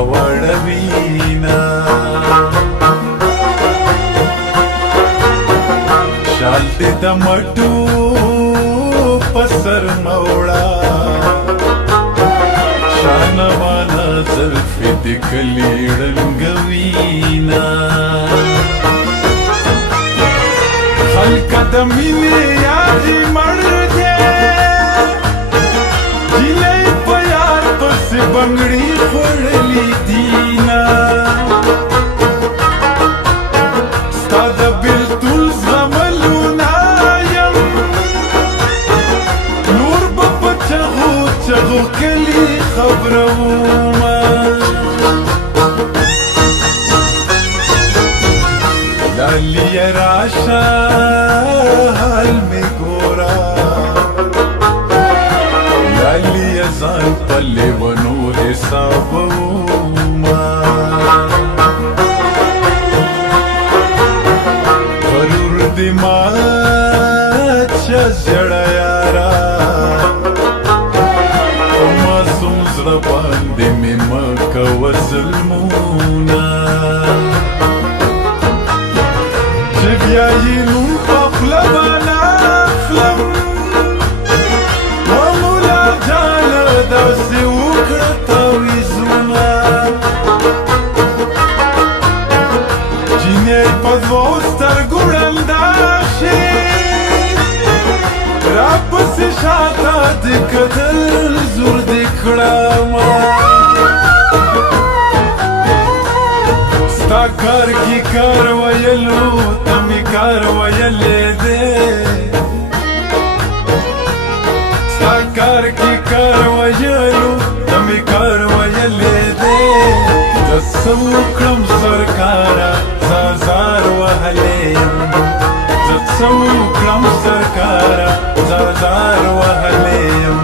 راوړوینا شال دې د مټو پسر موړه شانوانا زلفې دې کلي ړنګوینا خلکه د مینې یاري مړ دی جینۍ په یار پسې بنګړي خوړلي دينا ستا د بېلتون زغملونه یم نور به په چغو چغو کلي خبرومه لالیه راشه حال مې ګوره لالیه ځان په لیونو حسابومه غرور دې مات شه زړه یاره په معصوم زړه باندې مې مه کوه ظلمونه چې بیا یې نوم په خوله باندې اخلم ومولا جانه داسې وکړه تعویضونه جینۍ په دوو سترګو ړنده شي راپسې شاته دې کتل زور دې کړمه ستا کار کې کار ویلو ته مې کار ویلی دی ستا کار کې کار ویلو ته مې کار ویلی دی زه څه وکړم سرکاره زه زار وهلی یم زه څه وکړم سرکاره زه زار وهلی یم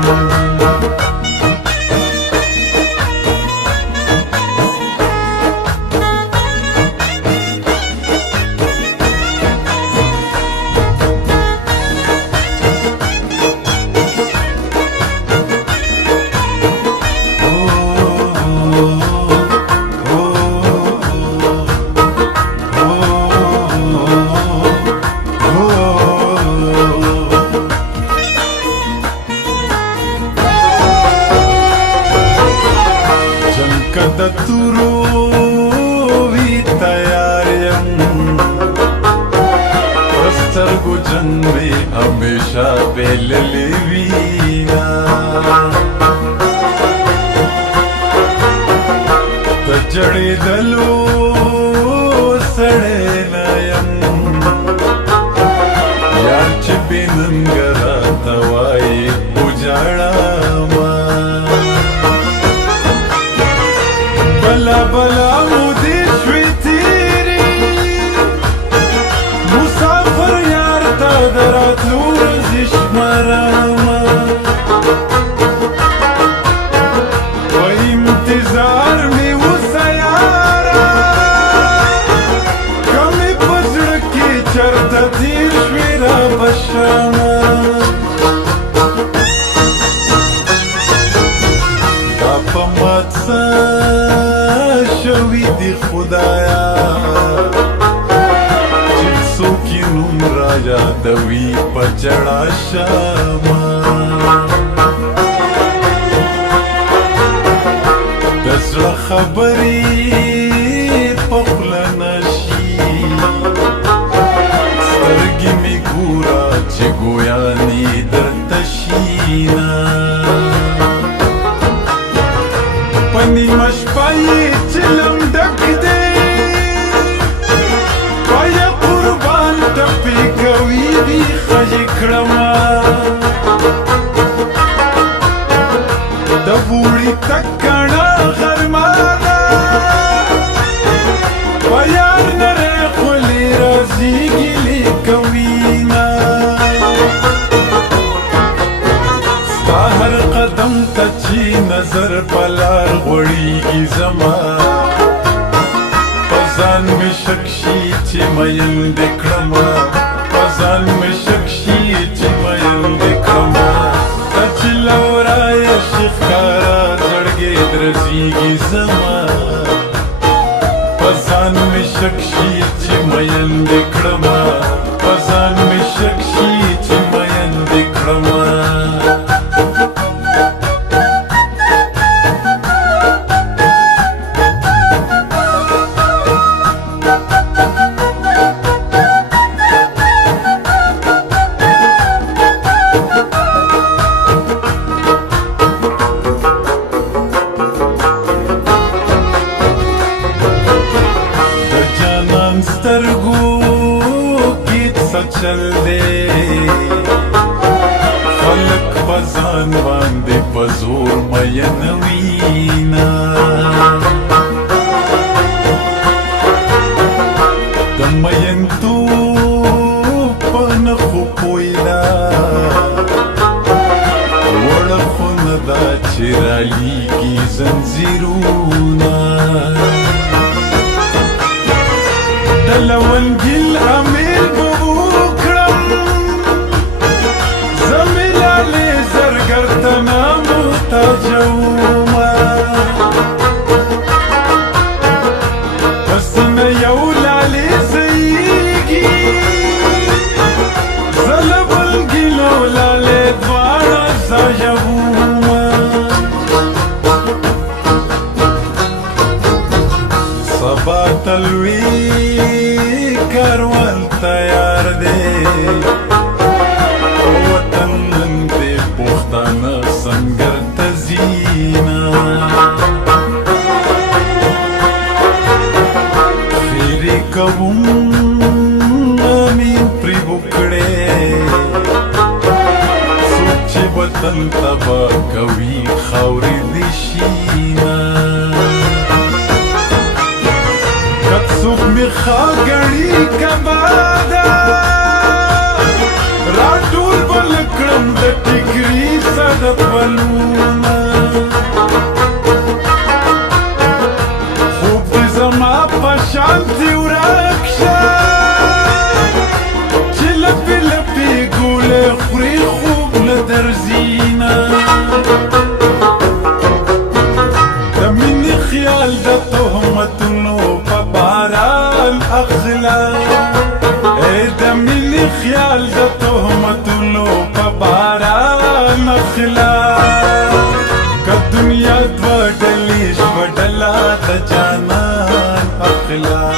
د تورو وی تیار یم سترګو جنګ مې همیشه بللی وینا د جړېدلو سړی نه یم یار چې بې ننګه راته وایي وجاړمه بلا بلا مودې شوې تېرې مسافر یار ته د راتلو ورځې شمارمه په انتظار مې اوسه یاره که مې په زړه کې چېرته تېر شوې را به شمه دا په مات شوی دی خدایا چې څوک یې نوم را یادوي په ژړا شمه د زړه خبرې په خوله نشي سترګې مې ګوره چې ګویانې درته شینه په نیمه شپه یې چلم ډک دی پایه قربان ټپې کوي بیخه یې کړمه د بوړي تکړه غرمه ده په یار نری خولې راځي ګیلې کوینه ستا هر قدم ته چې نظر په لار غوړېږي زما په ځان مې شک شي چې مین دې کړمه په ځان مې شک شي چې مین دې کړمه ته چې لورایه شي ښکاره زړګې درځېږي زما پزان می شک شي چې مین دې کړما پزان می شک شي چې مین دې کړما سترګو کې څه چل دی خلک په ځان باندې په زور مین وینا د مینتوب په نښو پویلا وړه خو نه ده چې رالیږي زنځیرونه لونګیل امیر بوکړم زمیلالې زرګر ته محتاج ومه پس نه یو لالې زیږي زه له بلګیلو لالې دواړه ځایه ومه سبا تلوي کاروان تیار دی وطن نن دی پښتانه سنګر ته ځینا خیرې کوم امین پرې وکړې څوک چې وطن تباه کوي خاورې دې شینا څوک می خاګړی کبادا راټول بل کړم د ټیکري صد پلونه خوب دې زما په شانتي ورکشه چې لپې لپې ګولې خوري خوب نه درځينه د مینې خیال د تهمتونو اخلا اے د مینې خیال د تهمتونو په باران اخلا که دنیا دوه ډلې شوه ډله د جانان اخلا